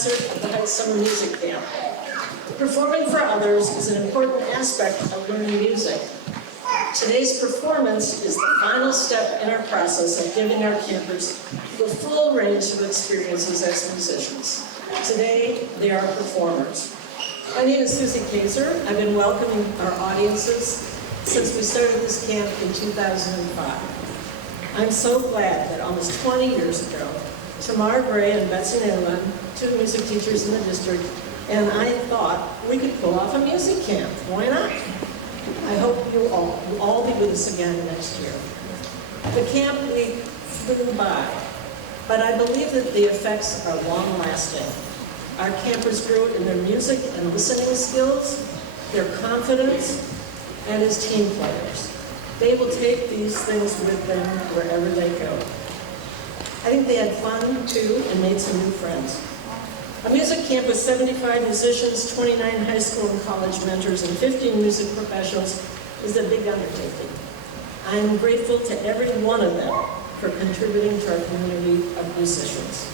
concert of the High Summer Music Camp. Performing for others is an important aspect of learning music. Today's performance is the final step in our process of giving our campers the full range of experiences as musicians. Today, they are performers. My name is Susie Kaiser. I've been welcoming our audiences since we started this camp in 2005. I'm so glad that almost 20 years ago, Tamar Gray and Betsy Nederland, two music teachers in the district, and I thought we could pull off a music camp. Why not? I hope you'll all be with us again next year. The camp week flew by, but I believe that the effects are long-lasting. Our campers grew in their music and listening skills, their confidence, and as team players. They will take these things with them wherever they go. I think they had fun, too, and made some new friends. A music camp with 75 musicians, 29 high school and college mentors, and 15 music professionals is a big undertaking. I'm grateful to every one of them for contributing to our community of musicians.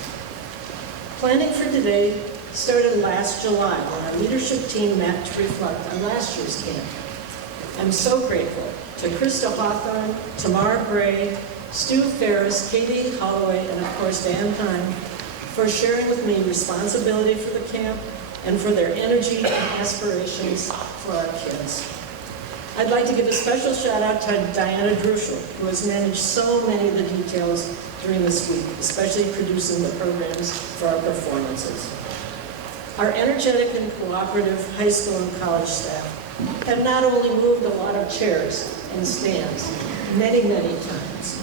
Planning for today started last July when our leadership team met to reflect on last year's camp. I'm so grateful to Krista Hawthorne, Tamar Gray, Stu Ferris, Katie Holloway, and of course Dan Heim for sharing with me responsibility for the camp and for their energy and aspirations for our kids. I'd like to give a special shout out to Diana Druschel, who has managed so many of the details during this week, especially producing the programs for our performances. Our energetic and cooperative high school and college staff have not only moved a lot of chairs and stands many, many times,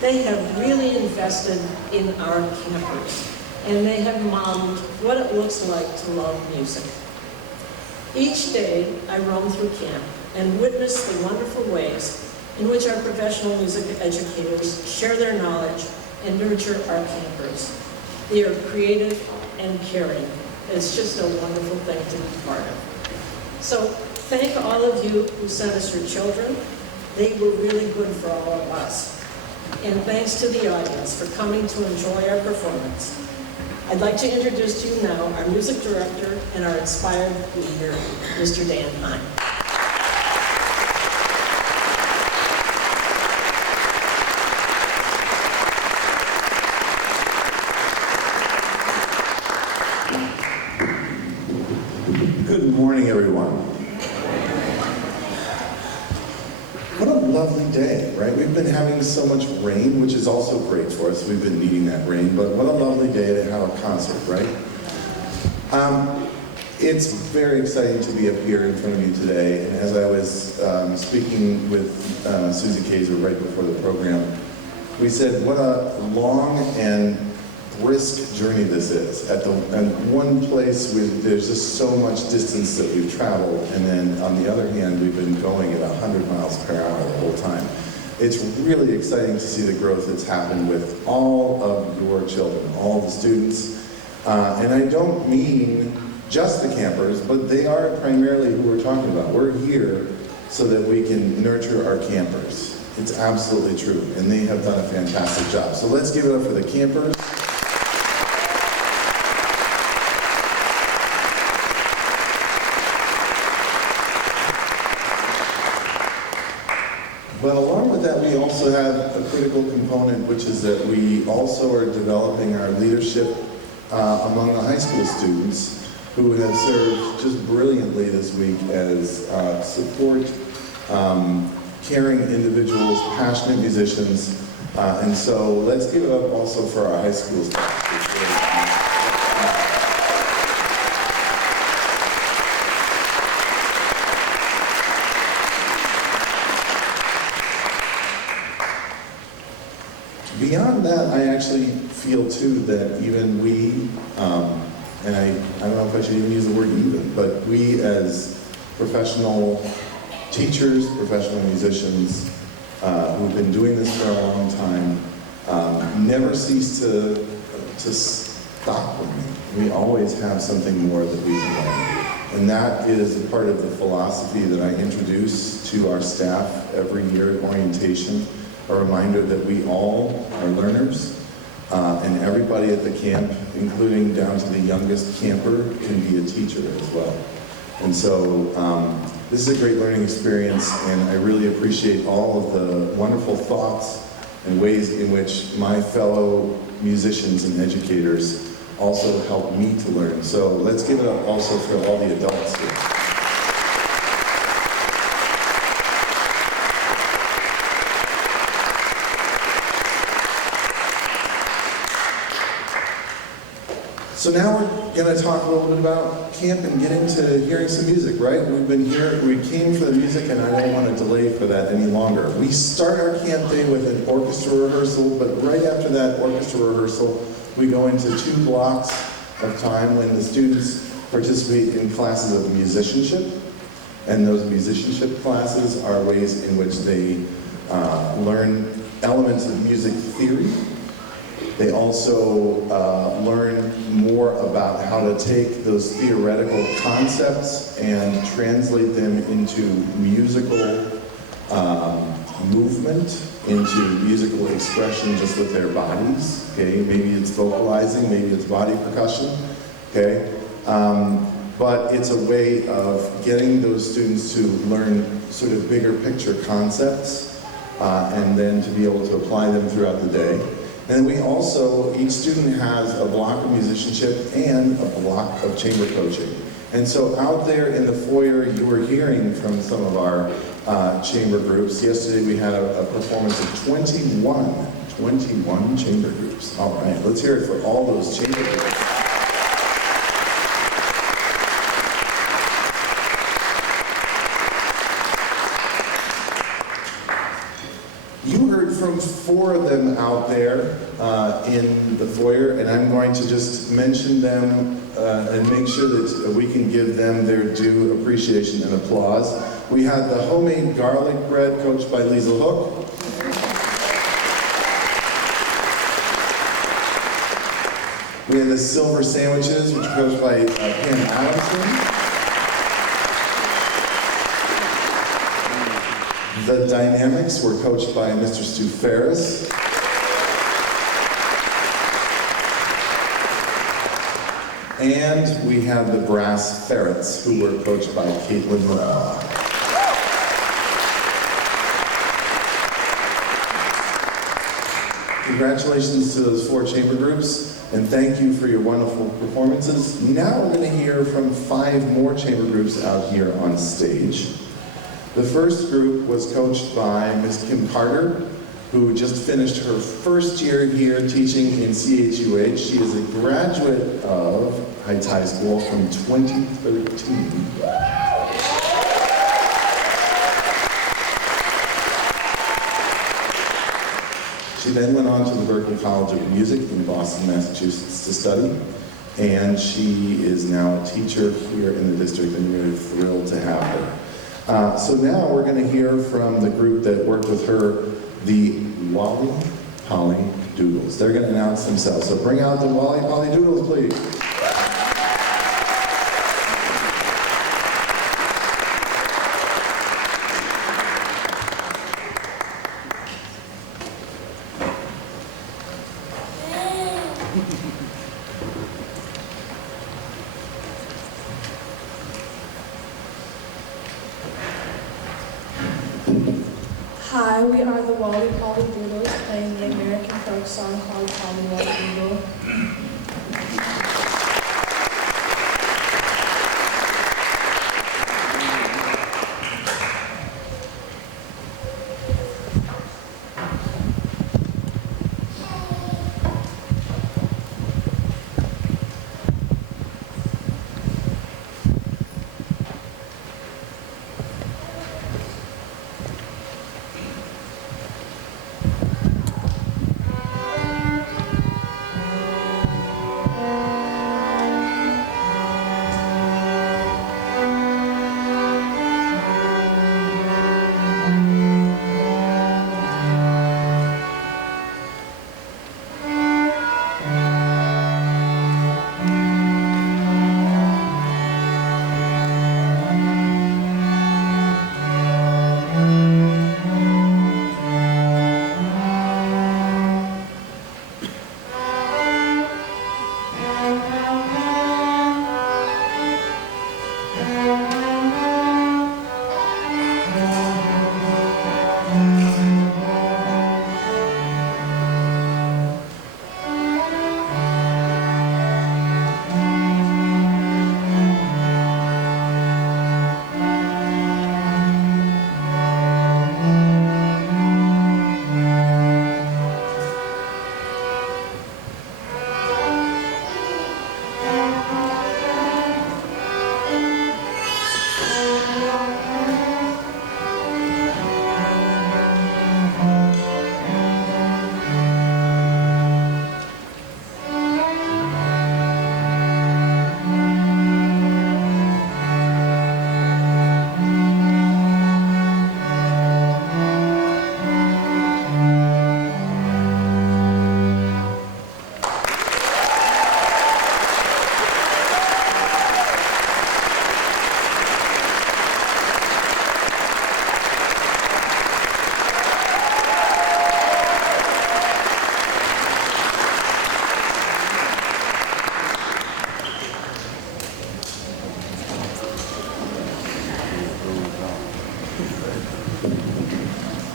they have really invested in our campers, and they have modeled what it looks like to love music. Each day, I roam through camp and witness the wonderful ways in which our professional music educators share their knowledge and nurture our campers. They are creative and caring. It's just a wonderful thing to be part of. So thank all of you who sent us your children. They were really good for all of us. And thanks to the audience for coming to enjoy our performance. I'd like to introduce to you now our music director and our inspired leader, Mr. Dan Heim. Good morning, everyone. What a lovely day, right? We've been having so much rain, which is also great for us. We've been needing that rain, but what a lovely day to have a concert, right? It's very exciting to be up here in front of you today, and as I was speaking with Susie Kaiser right before the program, we said what a long and brisk journey this is. At one place, there's just so much distance that we've traveled, and then on the other hand, we've been going at 100 miles per hour the whole time. It's really exciting to see the growth that's happened with all of your children, all the students. And I don't mean just the campers, but they are primarily who we're talking about. We're here so that we can nurture our campers. It's absolutely true, and they have done a fantastic job. So let's give it up for the campers. But along with that, we also have a critical component, which is that we also are developing our leadership among the high school students who have served just brilliantly this week as support, caring individuals, passionate musicians. And so let's give it up also for our high school staff. Beyond that, I actually feel too that even we, and I don't know if I should even use the word even, but we as professional teachers, professional musicians who've been doing this for a long time, never cease to stop learning. We always have something more that we can learn. And that is a part of the philosophy that I introduce to our staff every year at orientation. A reminder that we all are learners, And everybody at the camp, including down to the youngest camper, can be a teacher as well. And so this is a great learning experience, and I really appreciate all of the wonderful thoughts and ways in which my fellow musicians and educators also helped me to learn. So let's give it up also for all the adults here. So now we're going to talk a little bit about camp and get into hearing some music, right? We've been here, we came for the music, and I don't want to delay for that any longer. We start our camp day with an orchestra rehearsal, but right after that orchestra rehearsal, we go into 2 blocks of time when the students participate in classes of musicianship. And those musicianship classes are ways in which they learn elements of music theory. They also learn more about how to take those theoretical concepts and translate them into musical movement, into musical expression just with their bodies, okay? Maybe it's vocalizing, maybe it's body percussion, okay? But it's a way of getting those students to learn sort of bigger picture concepts and then to be able to apply them throughout the day. And we also, each student has a block of musicianship and a block of chamber coaching. And so out there in the foyer, you were hearing from some of our chamber groups. Yesterday we had a performance of 21 chamber groups. All right, let's hear it for all those chamber groups. You heard from 4 of them out there in the foyer, and I'm going to just mention them and make sure that we can give them their due appreciation and applause. We had the homemade garlic bread coached by Lisa Hook. We had the silver sandwiches, which were coached by Pam Adamson. The dynamics were coached by Mr. Stu Ferris. And we have the brass ferrets, who were coached by Caitlin Morrell. Congratulations to those 4 chamber groups, and thank you for your wonderful performances. Now we're going to hear from 5 more chamber groups out here on stage. The first group was coached by Ms. Kim Carter, who just finished her first year here teaching in CHUH. She is a graduate of High Tide School from 2013. She then went on to the Berklee College of Music in Boston, Massachusetts to study, and she is now a teacher here in the district, and we're thrilled to have her. So now we're going to hear from the group that worked with her, the Wally Polly Doodles. They're going to announce themselves. So bring out the Wally Polly Doodles, please. Hi, we are the Wally Polly Doodles playing the American folk song called Polly Wally Doodle.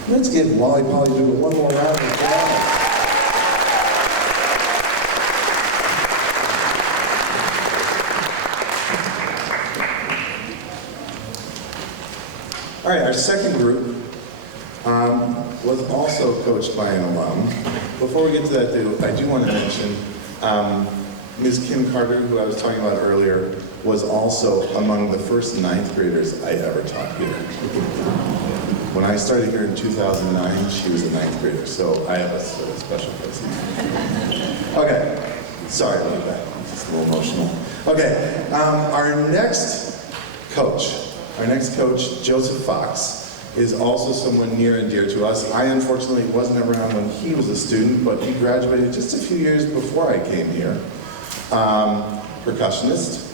Let's give Wally Polly Doodle one more round of applause. All right, our second group was also coached by an alum. Before we get to that, though, I do want to mention Ms. Kim Carter, who I was talking about earlier, was also among the first 9th graders I ever taught here. When I started here in 2009, she was a 9th grader, so I have a sort of special place. Okay, sorry about that, I'm just a little emotional. Okay, our next coach, Joseph Fox, is also someone near and dear to us. I unfortunately wasn't around when he was a student, but he graduated just a few years before I came here. Percussionist,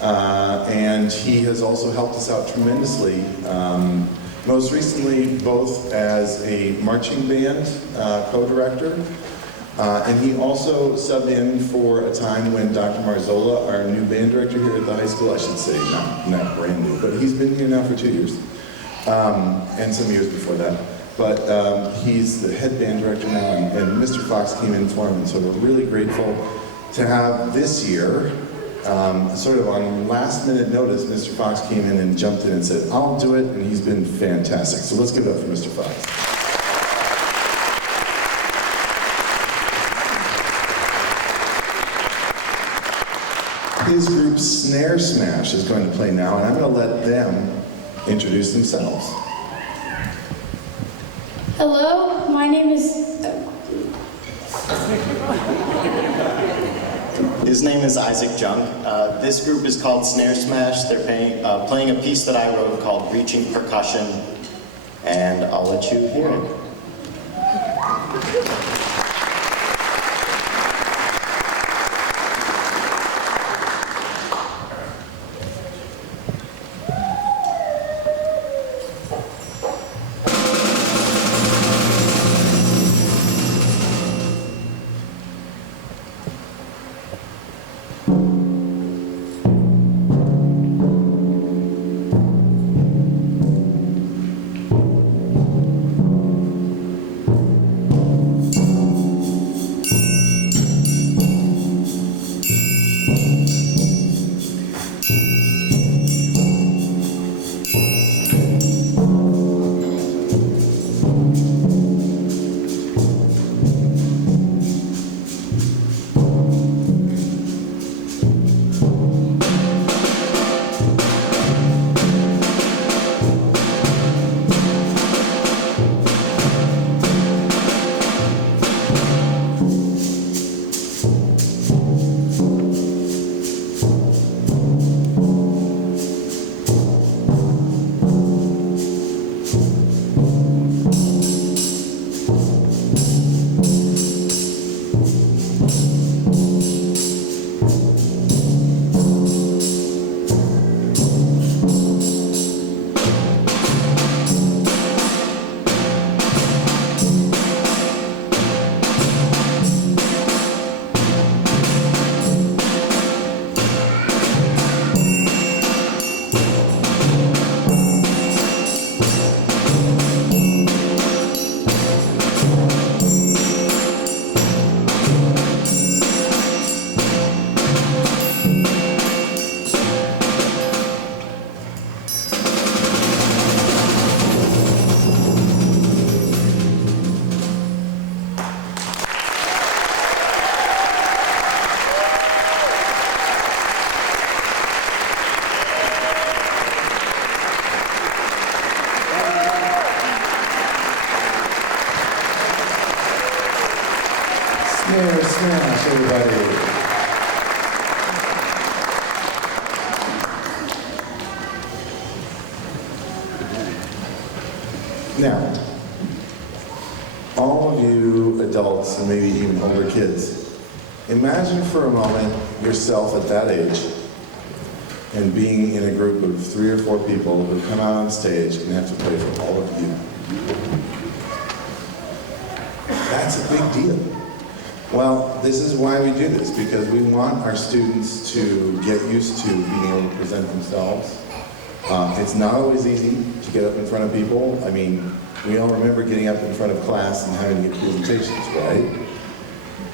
and he has also helped us out tremendously. Most recently, both as a marching band co-director, and he also subbed in for a time when Dr. Marzola, our new band director here at the high school, I should say not brand new, but he's been here now for 2 years, and some years before that. But he's the head band director now, and Mr. Fox came in for him, and so we're really grateful to have this year, sort of on last minute notice, Mr. Fox came in and jumped in and said, I'll do it, and he's been fantastic. So let's give it up for Mr. Fox. His group Snare Smash is going to play now, and I'm going to let them introduce themselves. Hello, my name is... His name is Isaac Junk. This group is called Snare Smash. They're playing a piece that I wrote called Reaching Percussion, and I'll let you hear it. Snare Smash, everybody. Now, all of you adults and maybe even older kids, imagine for a moment yourself at that age and being in a group of 3 or 4 people who come out on stage and have to play for all of you. That's a big deal. Well, this is why we do this, because we want our students to get used to being able to present themselves. It's not always easy to get up in front of people. I mean, we all remember getting up in front of class and having to give presentations, right?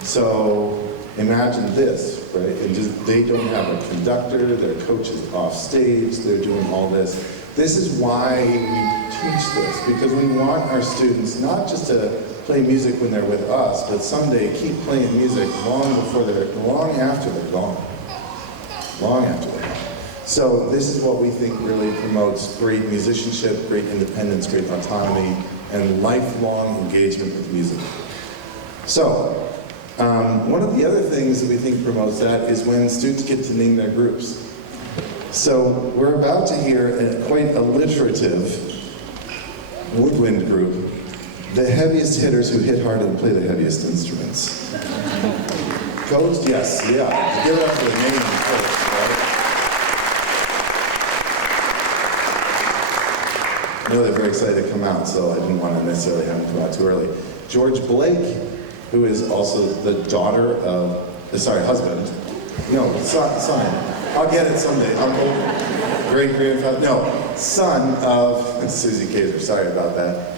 So imagine this, right? And just they don't have a conductor, their coach is off stage, they're doing all this. This is why we teach this, because we want our students not just to play music when they're with us, but someday keep playing music long after they're gone. Long after they're gone. So this is what we think really promotes great musicianship, great independence, great autonomy, and lifelong engagement with music. So, one of the other things that we think promotes that is when students get to name their groups. So we're about to hear quite alliterative woodwind group, the heaviest hitters who hit hard and play the heaviest instruments. Coach? Yes, yeah. Give it up for the name first, right? I know they're very excited to come out, so I didn't want to necessarily have them come out too early. George Blake, who is also the daughter of, husband. No, son. I'll get it someday. Uncle, great-grandfather, no, son of Susie Kaiser. Sorry about that.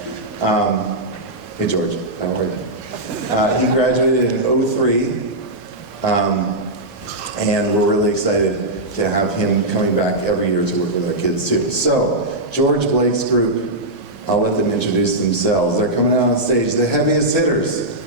Hey, George, how are you? He graduated in '03, and we're really excited to have him coming back every year to work with our kids, too. So, George Blake's group, I'll let them introduce themselves. They're coming out on stage, the heaviest hitters.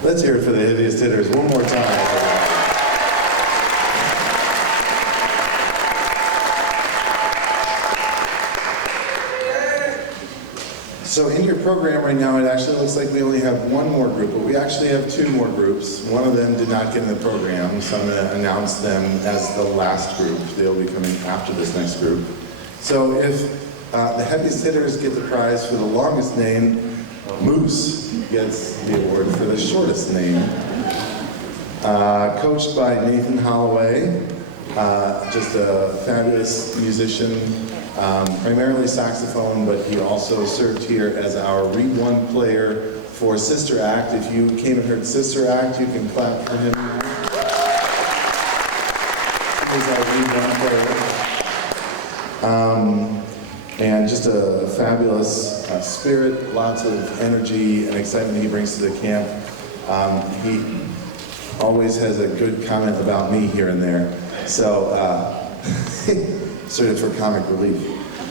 Let's hear it for the heaviest hitters one more time. So in your program right now, it actually looks like we only have one more group, but we actually have two more groups. One of them did not get in the program, so I'm going to announce them as the last group. They'll be coming after this next group. So if The heaviest hitters get the prize for the longest name. Moose gets the award for the shortest name. Coached by Nathan Holloway, just a fabulous musician, primarily saxophone, but he also served here as our Reed 1 player for Sister Act. If you came and heard Sister Act, you can clap for him. He was our Reed 1 player. And just a fabulous spirit, lots of energy and excitement he brings to the camp. He always has a good comment about me here and there, so sort of for comic relief.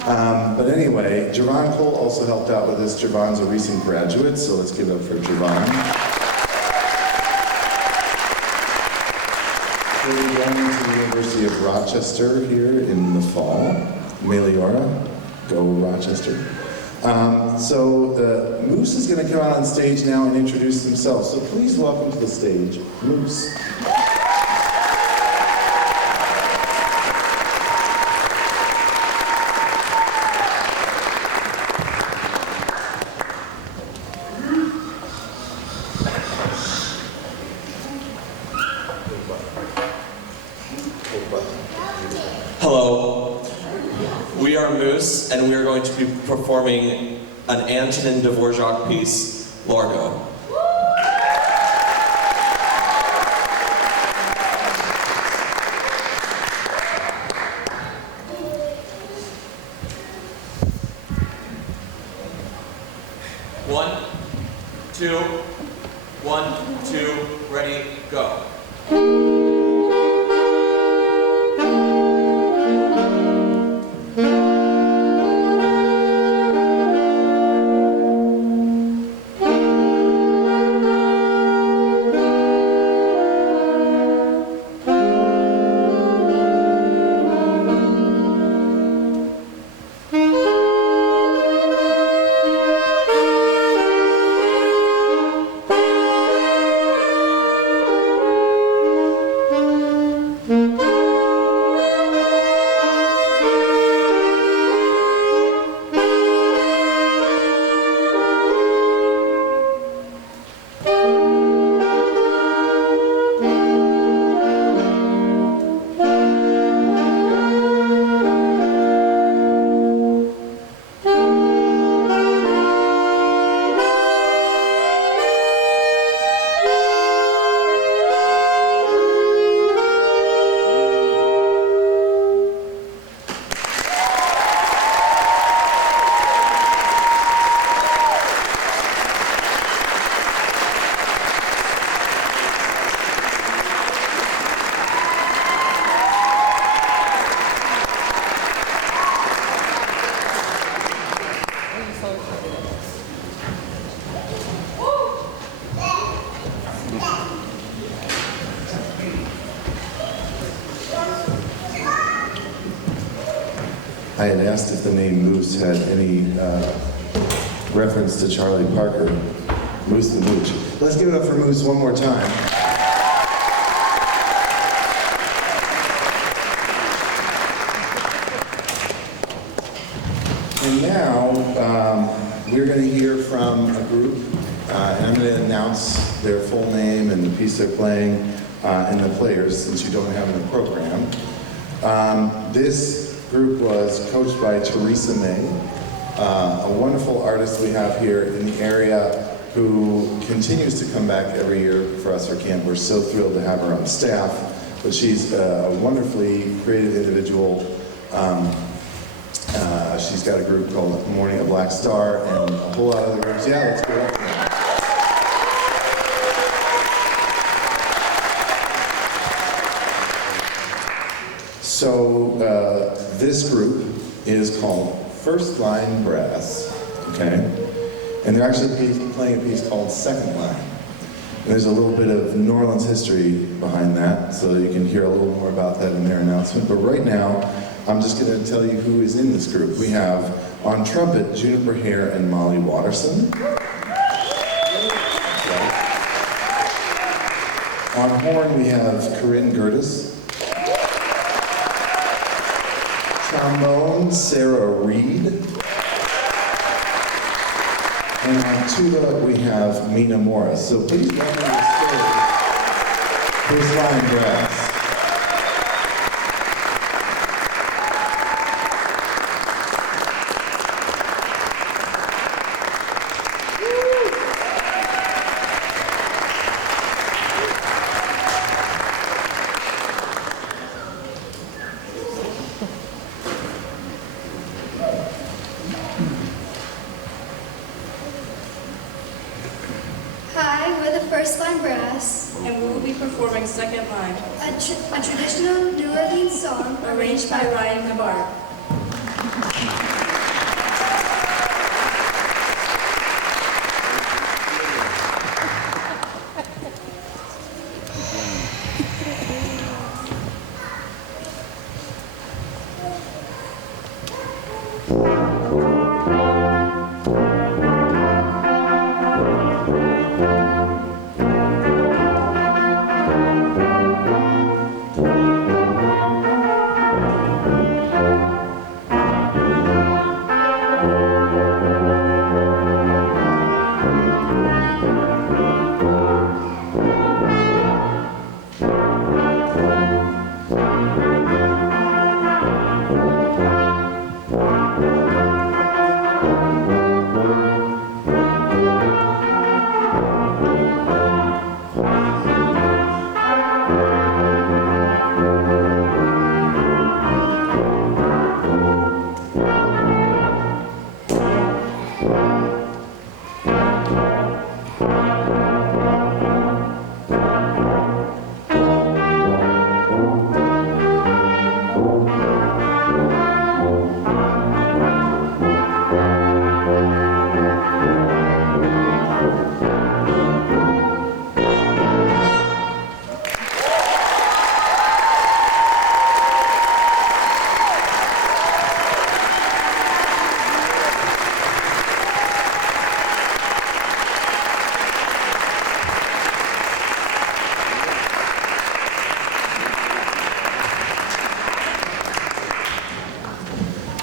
But anyway, Javon Cole also helped out with this. Javon's a recent graduate, so let's give it up for Javon. We're going to the University of Rochester here in the fall. Meliora, go Rochester. So the Moose is going to come out on stage now and introduce himself. So please welcome to the stage, Moose. Hello, we are Moose, and we are going to be performing an Antonin Dvorak piece, Largo. One, two, ready, go. I had asked if the name Moose had any reference to Charlie Parker, Moose the Mooch. Let's give it up for Moose one more time. And now we're going to hear from a group, and I'm going to announce their full name and the piece they're playing, and the players, since you don't have in the program. This group was coached by Teresa May, a wonderful artist we have here in the area who continues to come back every year for us, our camp. We're so thrilled to have her on staff, but she's a wonderfully creative individual. She's got a group called Morning a Black Star and a whole lot of other groups. Yeah, let's go up there. So this group is called First Line Brass, okay? And they're actually playing a piece called Second Line. And there's a little bit of New Orleans history behind that, so you can hear a little more about that in their announcement. But right now, I'm just going to tell you who is in this group. We have on trumpet, Juniper Hare and Molly Watterson. On horn, we have Corinne Gertis. trombone, Sarah Reed. And on tuba, we have Mina Morris. So please welcome to the stage, First Line Brass. Hi, we're the First Line Brass, And we will be performing Second Line, a traditional New Orleans song arranged by Ryan Gabbard.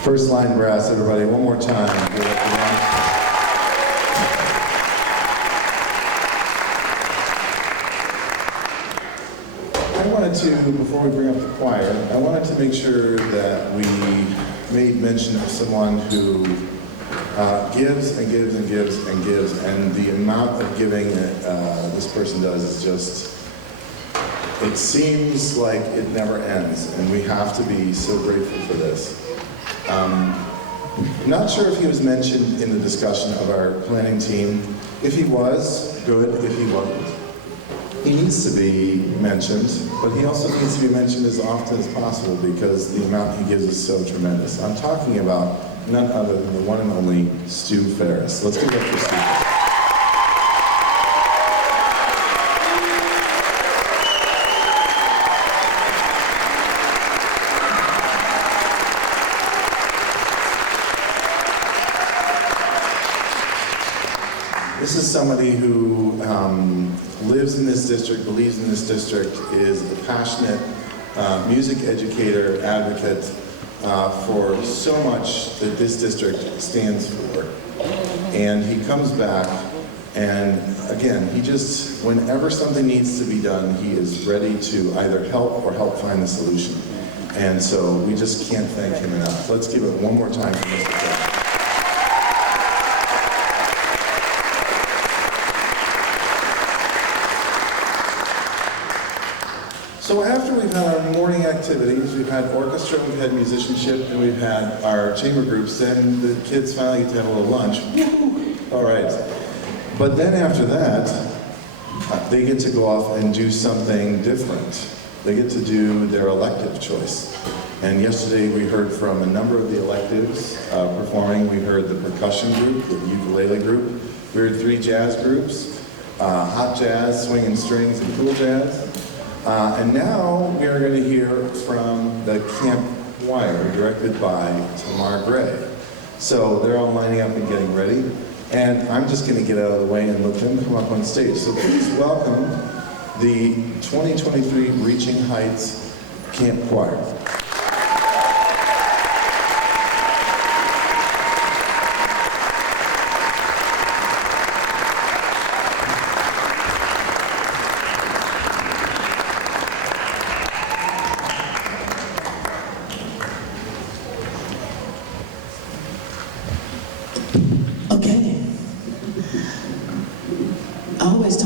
First Line Brass, everybody, one more time. Give it up for them. I wanted to, before we bring up the choir, I wanted to make sure that we made mention of someone who gives and gives and gives and gives, and the amount of giving that this person does is just, it seems like it never ends, and we have to be so grateful for this. Not sure if he was mentioned in the discussion of our planning team. If he was, good. If he wasn't, he needs to be mentioned, but he also needs to be mentioned as often as possible because the amount he gives is so tremendous. I'm talking about none other than the one and only Stu Ferris. Let's give it up for Stu. This is somebody who lives in this district, believes in this district, is a passionate music educator, advocate for so much that this district stands for. And he comes back, and again, he just, whenever something needs to be done, he is ready to either help or help find the solution. And so we just can't thank him enough. Let's give it one more time for Mr. Ferris. So after we've had our morning activities, we've had orchestra, we've had musicianship, and we've had our chamber groups, then the kids finally get to have a little lunch. Woo-hoo. All right. But then after that, they get to go off and do something different. They get to do their elective choice. And yesterday we heard from a number of the electives performing. We heard the percussion group, the ukulele group. We heard 3 jazz groups, hot jazz, swing and strings, and cool jazz. And now we are going to hear from the camp choir, directed by Tamar Gray. So they're all lining up and getting ready. And I'm just going to get out of the way and let them come up on stage. So please welcome the 2023 Reaching Heights Camp Choir.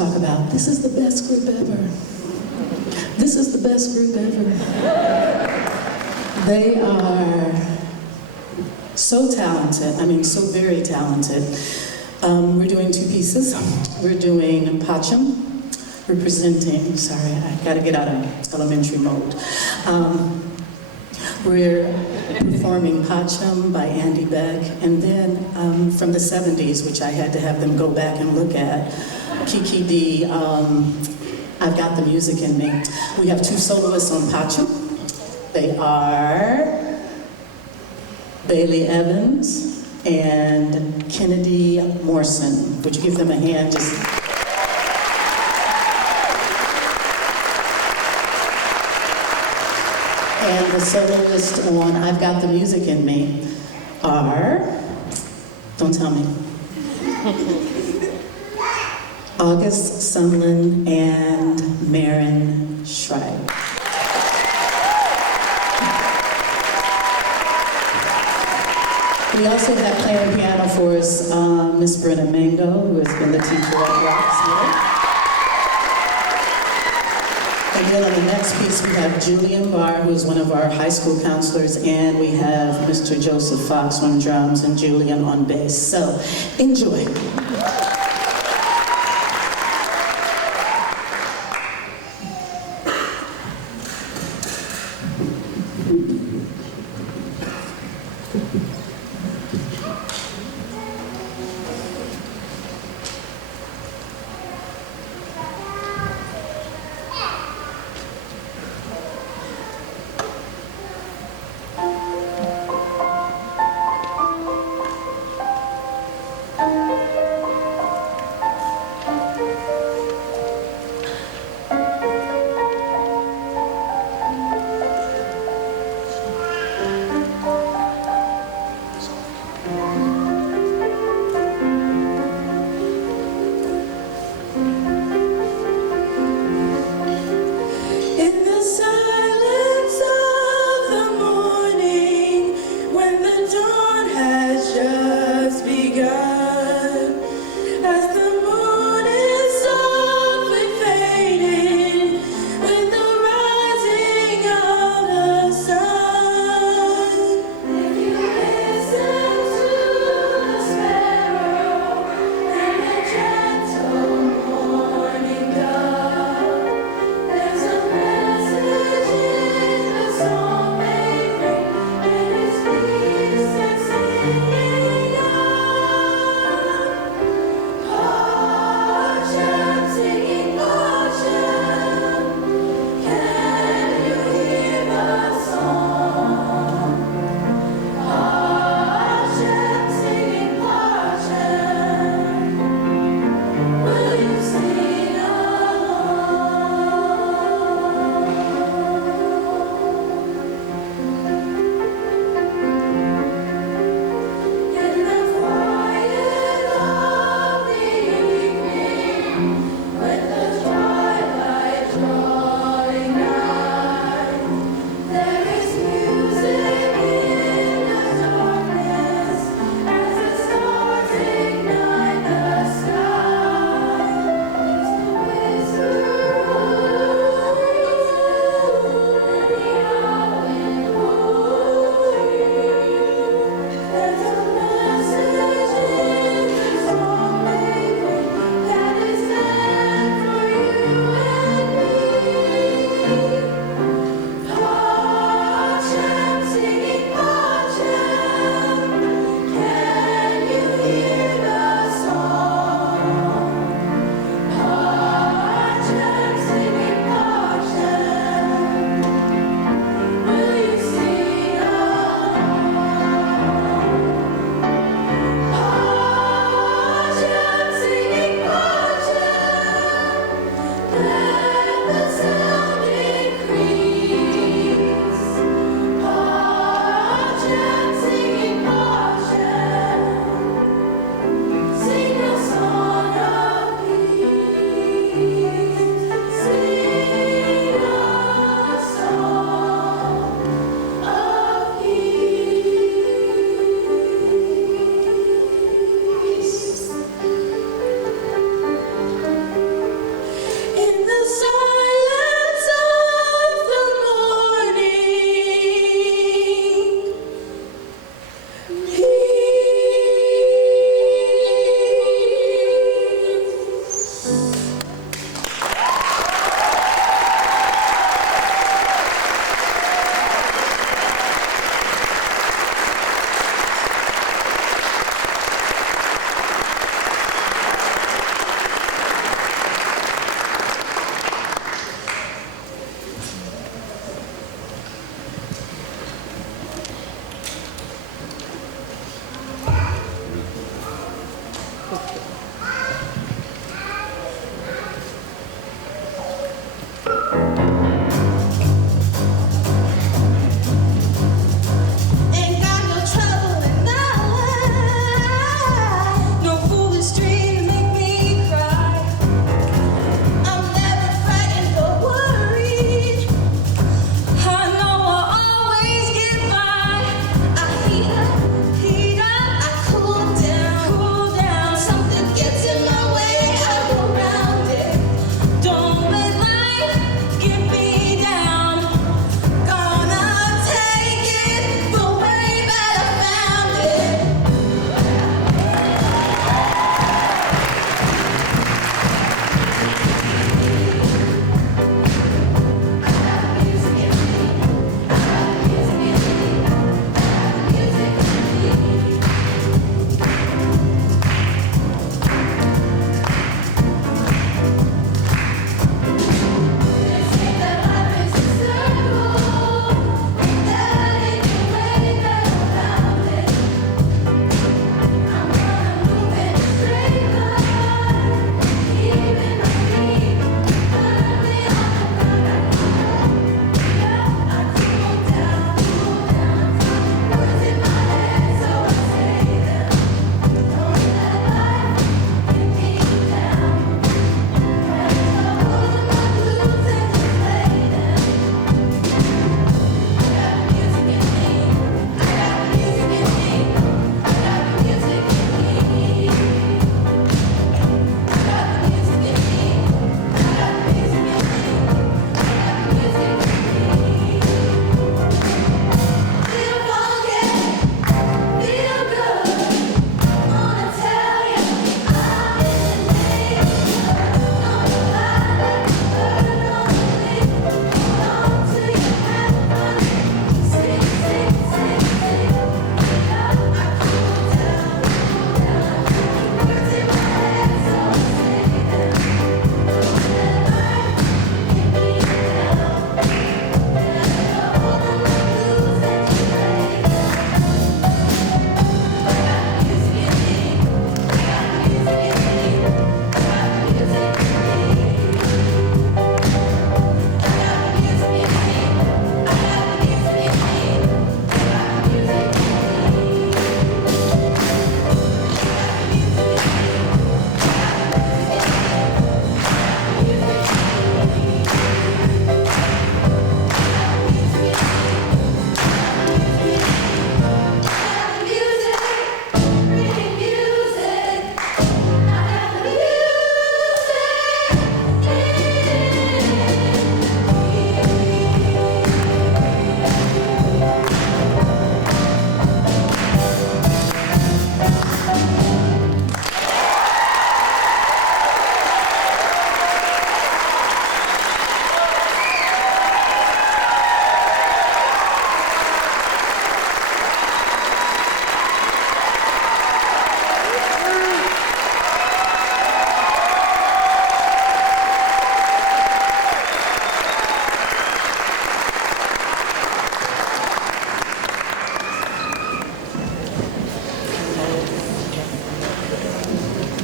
talk about, this is the best group ever. This is the best group ever. They are so talented, I mean, so very talented. We're doing two pieces. We're doing Pacham, representing, sorry, I gotta get out of elementary mode. We're performing Pacham by Andy Beck, and then from the 70s, which I had to have them go back and look at, Kiki D, I've Got the Music in Me. We have two soloists on Pacham. They are Bailey Evans and Kennedy Morrison. Would you give them a hand? Just and the soloist on I've Got the Music in Me are, don't tell me, August Sumlin and Marin Schreiber. We also have playing piano for us Miss Brenna Mango, who has been the teacher at Roxmore. And then on the next piece, we have Julian Barr, who is one of our high school counselors, and we have Mr. Joseph Fox on drums and Julian on bass. So, enjoy. Ain't got no trouble in my life, no foolish dream to make me cry. I'm never frightened or worried. I know I'll always get by. I heat up, I cool down. Something gets in my way, I go round it. Don't let life get me down. Gonna take it the way that I found it.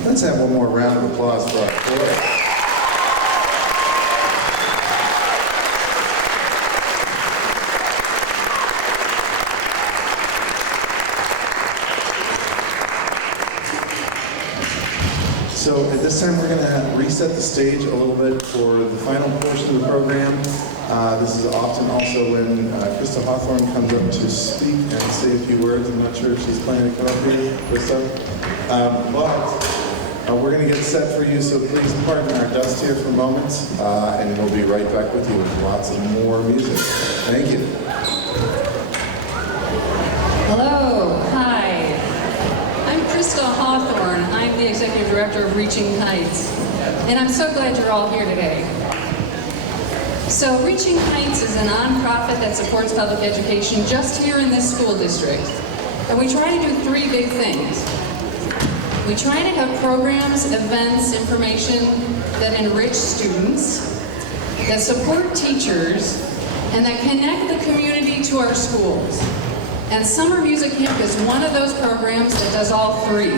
Let's have one more round of applause for our chorus. So at this time, we're going to reset the stage a little bit for the final portion of the program. This is often also when Krista Hawthorne comes up to speak and say a few words. I'm not sure if she's planning to come up here, Krista. But we're going to get set for you, so please pardon our dust here for a moment, and we'll be right back with you with lots of more music. Thank you. Hello, hi. I'm Krista Hawthorne. I'm the Executive Director of Reaching Heights, and I'm so glad you're all here today. So Reaching Heights is a nonprofit that supports public education just here in this school district, and we try to do three big things. We try to have programs, events, information that enrich students, that support teachers, and that connect the community to our schools. And Summer Music Camp is one of those programs that does all three.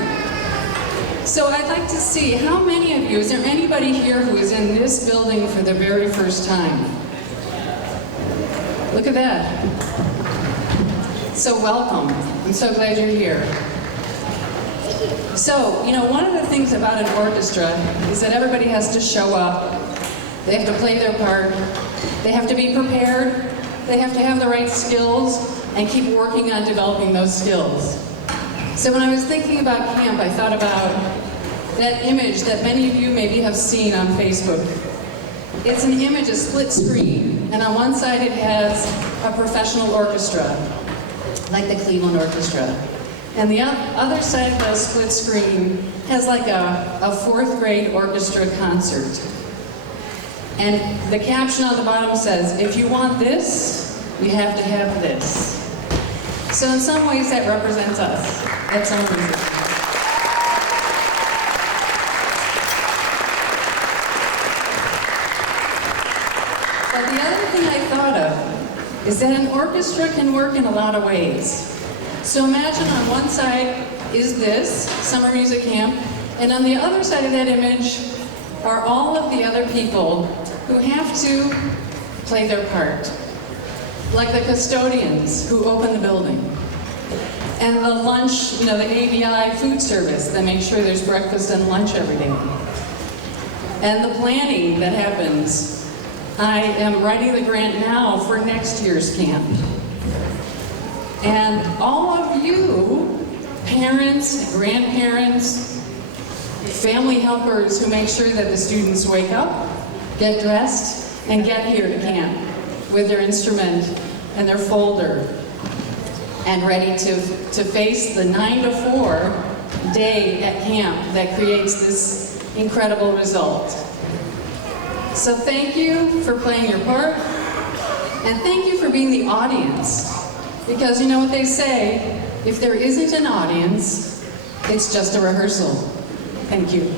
So I'd like to see how many of you, is there anybody here who is in this building for the very first time? Look at that. So welcome. I'm so glad you're here. So, one of the things about an orchestra is that everybody has to show up. They have to play their part. They have to be prepared. They have to have the right skills and keep working on developing those skills. So when I was thinking about camp, I thought about that image that many of you maybe have seen on Facebook. It's an image, a split screen, and on one side it has a professional orchestra, like the Cleveland Orchestra. And the other side of the split screen has like a fourth grade orchestra concert. And the caption on the bottom says, if you want this, you have to have this. So in some ways that represents us at some reason. But the other thing I thought of is that an orchestra can work in a lot of ways. So imagine on one side is this, summer music camp, and on the other side of that image are all of the other people who have to play their part. Like the custodians who open the building. And the lunch, the ABI food service that makes sure there's breakfast and lunch every day. And the planning that happens. I am writing the grant now for next year's camp. And all of you, parents, grandparents, family helpers who make sure that the students wake up, get dressed, and get here to camp with their instrument and their folder and ready to face the 9 to 4 day at camp that creates this incredible result. So thank you for playing your part, and thank you for being the audience. Because you know what they say, if there isn't an audience, it's just a rehearsal. Thank you.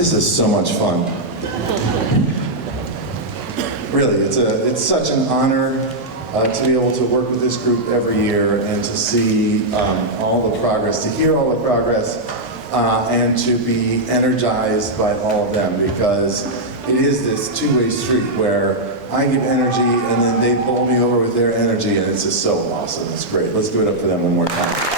This is so much fun. Really, it's such an honor to be able to work with this group every year and to see all the progress, to hear all the progress, and to be energized by all of them, because it is this two-way street where I give energy and then they pull me over with their energy, and it's just so awesome. It's great. Let's give it up for them one more time.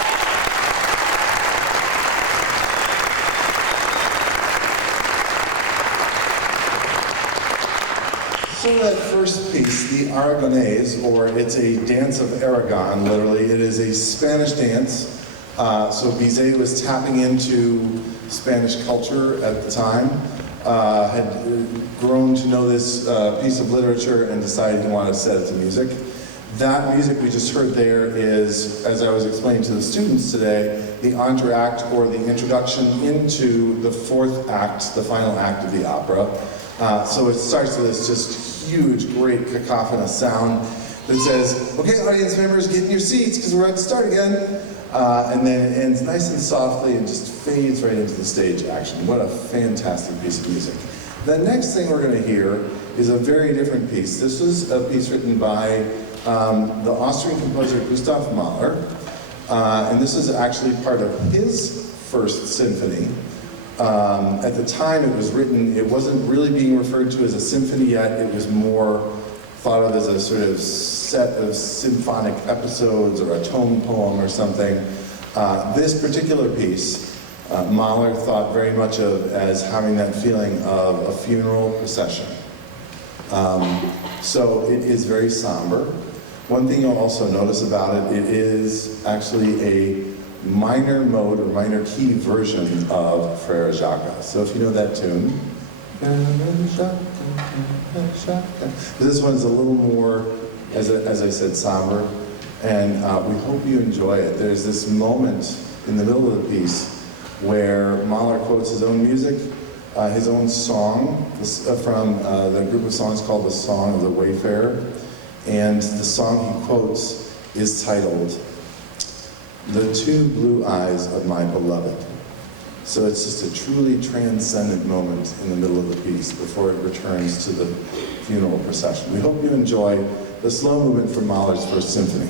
So that first piece, the Aragonese, or it's a dance of Aragon, literally. It is a Spanish dance. So Bizet was tapping into Spanish culture at the time, had grown to know this piece of literature and decided he wanted to set it to music. That music we just heard there is, as I was explaining to the students today, the entr'acte, or the introduction into the fourth act, the final act of the opera. So it starts with this just huge, great cacophonous sound that says, okay, audience members, get in your seats because we're about to start again. And then it ends nice and softly and just fades right into the stage action. What a fantastic piece of music. The next thing we're going to hear is a very different piece. This was a piece written by the Austrian composer Gustav Mahler. And this is actually part of his first symphony. At the time it was written, it wasn't really being referred to as a symphony yet. It was more thought of as a sort of set of symphonic episodes or a tone poem or something. This particular piece, Mahler thought very much of as having that feeling of a funeral procession. So it is very somber. One thing you'll also notice about it, it is actually a minor mode or minor key version of Frere Jacques. So if you know that tune, this one's a little more, as I said, somber, and we hope you enjoy it. There's this moment in the middle of the piece where Mahler quotes his own music, his own song from the group of songs called The Song of the Wayfarer, and the song he quotes is titled The Two Blue Eyes of My Beloved. So it's just a truly transcendent moment in the middle of the piece before it returns to the funeral procession. We hope you enjoy the slow movement from Mahler's First Symphony.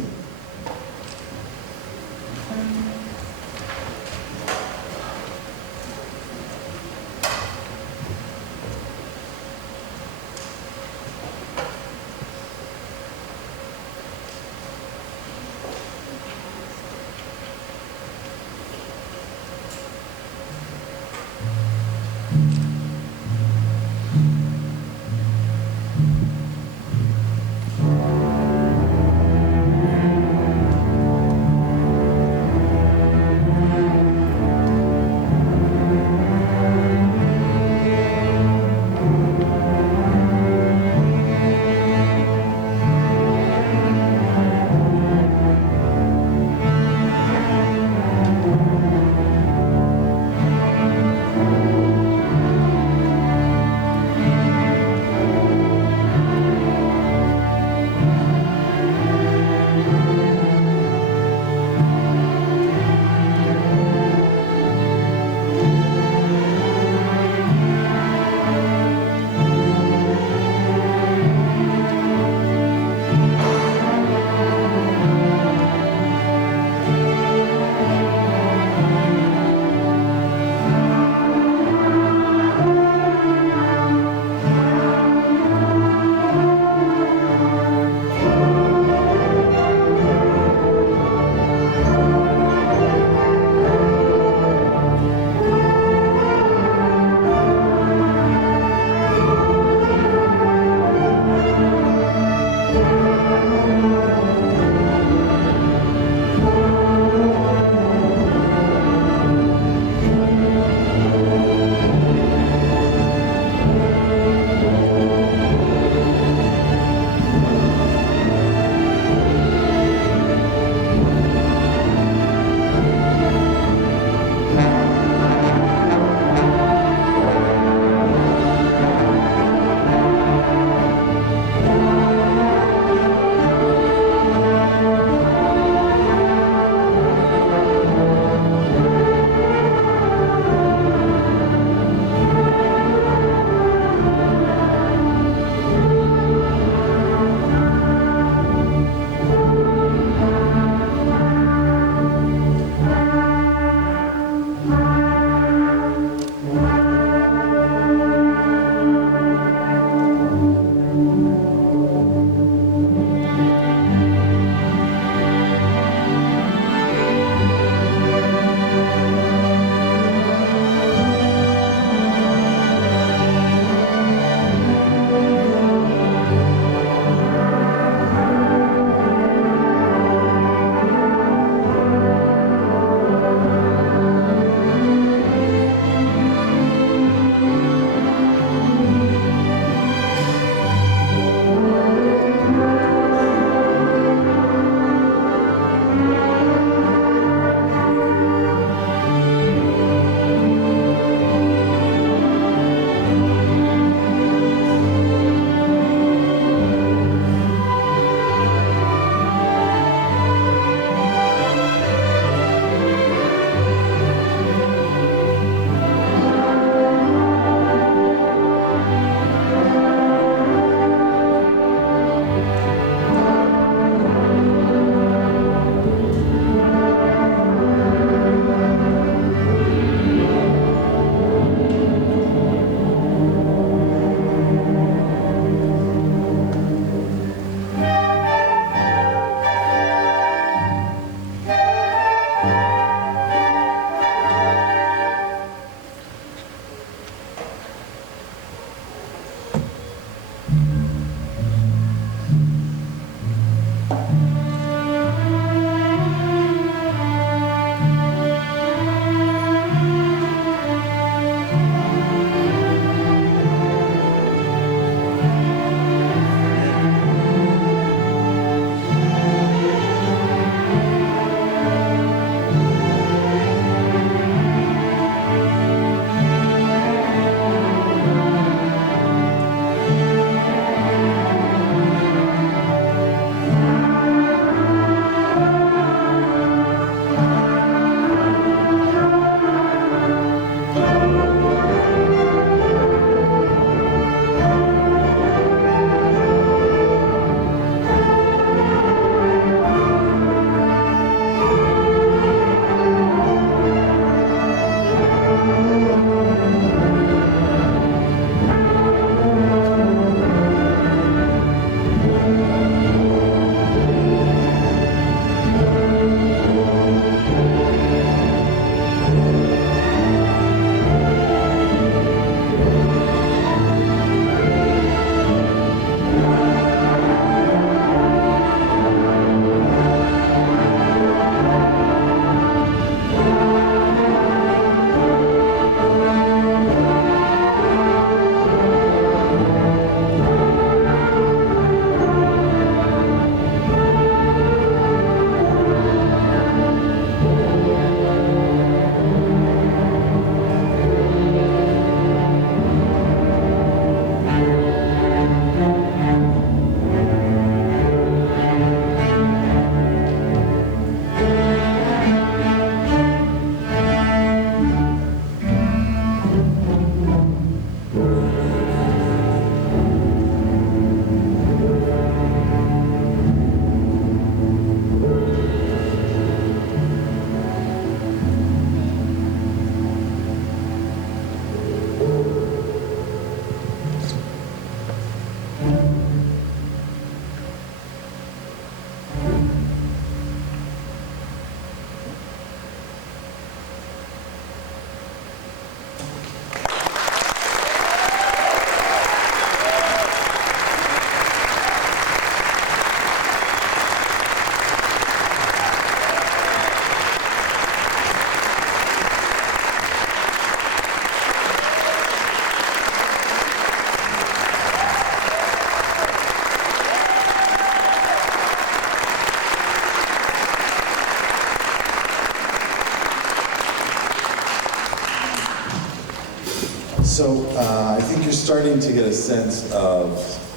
So I think you're starting to get a sense of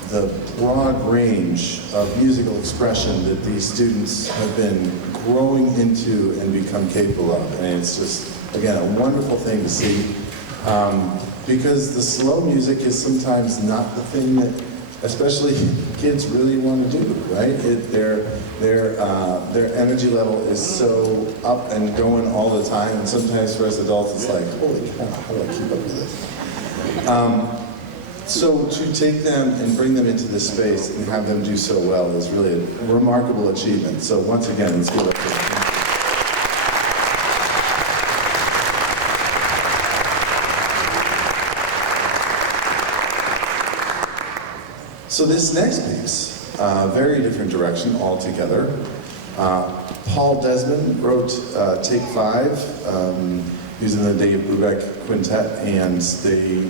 the broad range of musical expression that these students have been growing into and become capable of. And it's just, again, a wonderful thing to see. Because the slow music is sometimes not the thing that, especially kids, really want to do, right? Their energy level is so up and going all the time, and sometimes for us adults, it's like, holy cow, how do I keep up with this? So to take them and bring them into this space and have them do so well is really a remarkable achievement. So once again, let's give it up for them. So this next piece, very different direction altogether. Paul Desmond wrote Take 5 using the Dave Brubeck Quintet, and they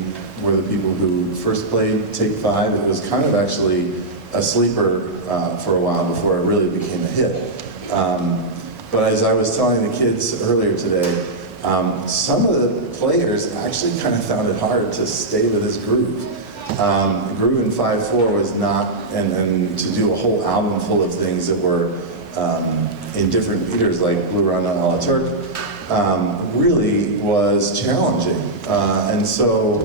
were the people who first played Take 5. It was kind of actually a sleeper for a while before it really became a hit. But as I was telling the kids earlier today, some of the players actually kind of found it hard to stay with this groove. Groove in 5/4 was not, and to do a whole album full of things that were in different meters like Blue Run on La Turk, really was challenging. And so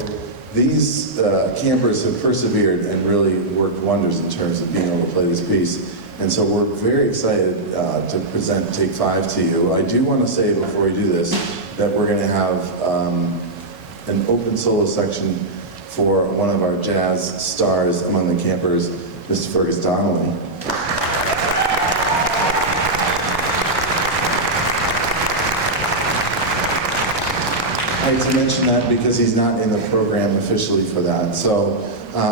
these campers have persevered and really worked wonders in terms of being able to play this piece. And so we're very excited to present Take 5 to you. I do want to say before we do this that we're going to have an open solo section for one of our jazz stars among the campers, Mr. Fergus Donnelly. I like to mention that because he's not in the program officially for that. So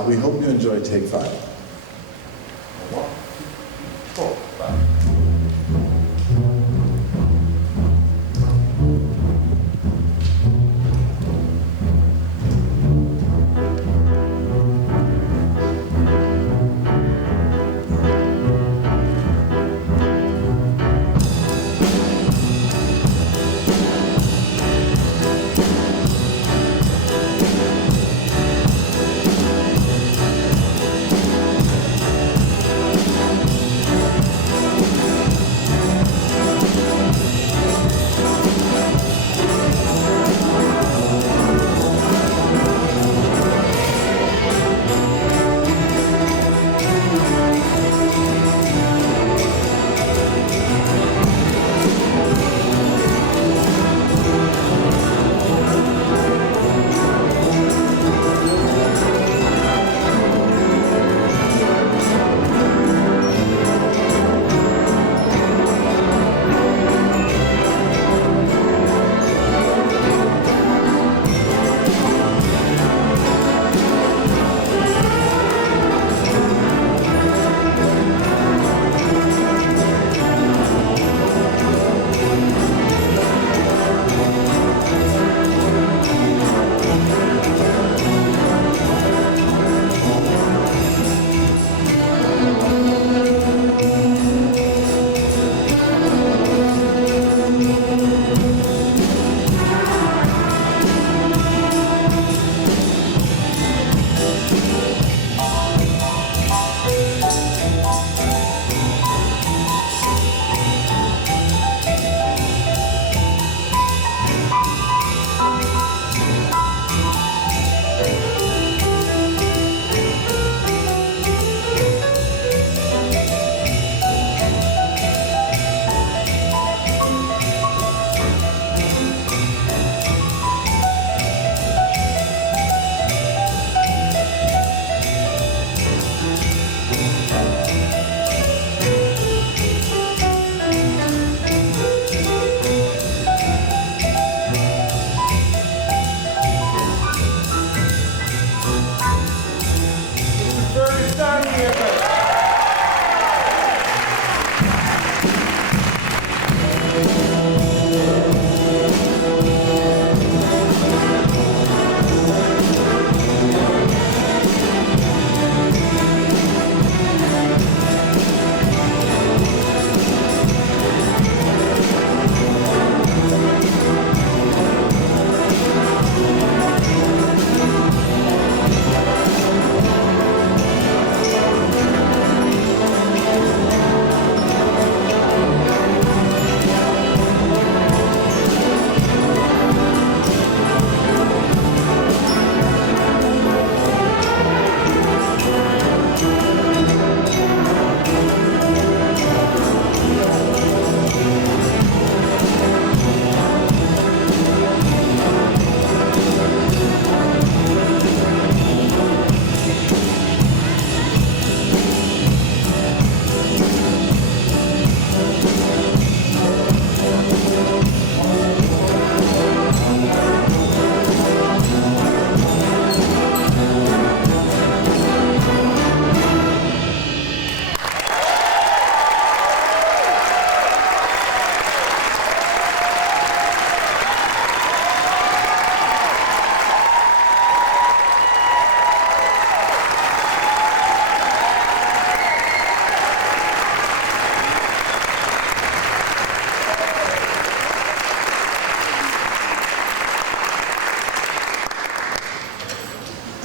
we hope you enjoy Take 5. 1, 4, 5.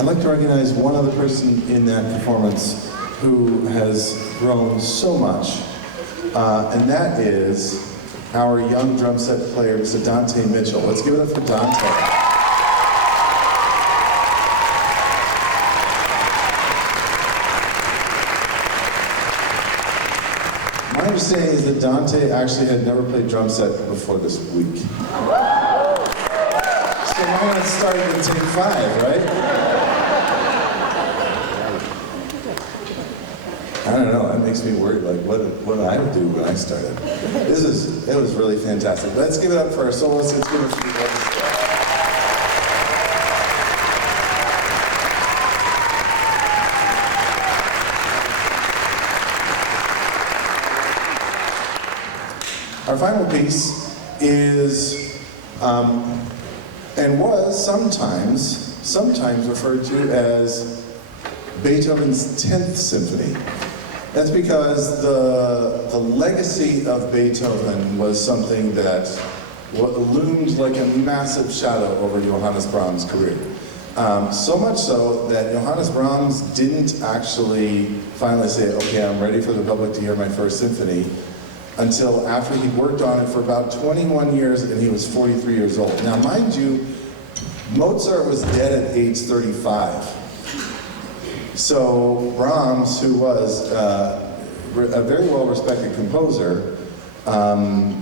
I'd like to recognize one other person in that performance who has grown so much, and that is our young drum set player, Mr. Dante Mitchell. Let's give it up for Dante. My understanding is that Dante actually had never played drum set before this week. So why not start at take 5, right? I don't know, that makes me worried, like what did I do when I started? It was really fantastic. Let's give it up for our soloists. Let's give it up for you guys. Our final piece is, and was sometimes referred to as Beethoven's 10th Symphony. That's because the legacy of Beethoven was something that loomed like a massive shadow over Johannes Brahms' career. So much so that Johannes Brahms didn't actually finally say, okay, I'm ready for the public to hear my first symphony, until after he'd worked on it for about 21 years and he was 43 years old. Now, mind you, Mozart was dead at age 35. So Brahms, who was a very well-respected composer,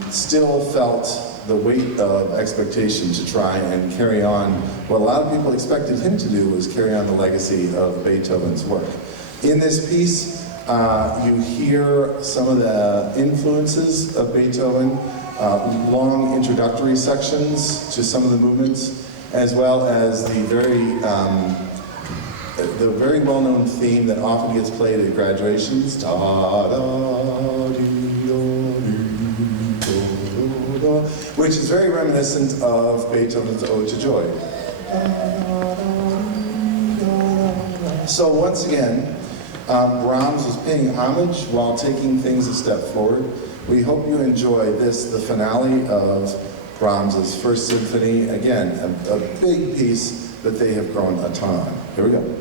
still felt the weight of expectation to try and carry on. What a lot of people expected him to do was carry on the legacy of Beethoven's work. In this piece, you hear some of the influences of Beethoven, long introductory sections to some of the movements, as well as the very well-known theme that often gets played at graduations, which is very reminiscent of Beethoven's Ode to Joy. So once again, Brahms is paying homage while taking things a step forward. We hope you enjoy this, the finale of Brahms' First Symphony. Again, a big piece that they have grown a ton on. Here we go.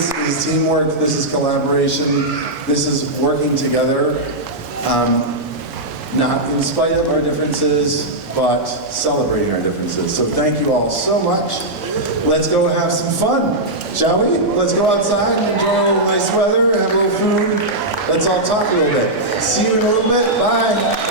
This is teamwork, this is collaboration, this is working together, not in spite of our differences, but celebrating our differences. So thank you all so much. Let's go have some fun, shall we? Let's go outside and enjoy a little nice weather, have a little food. Let's all talk a little bit. See you in a little bit. Bye.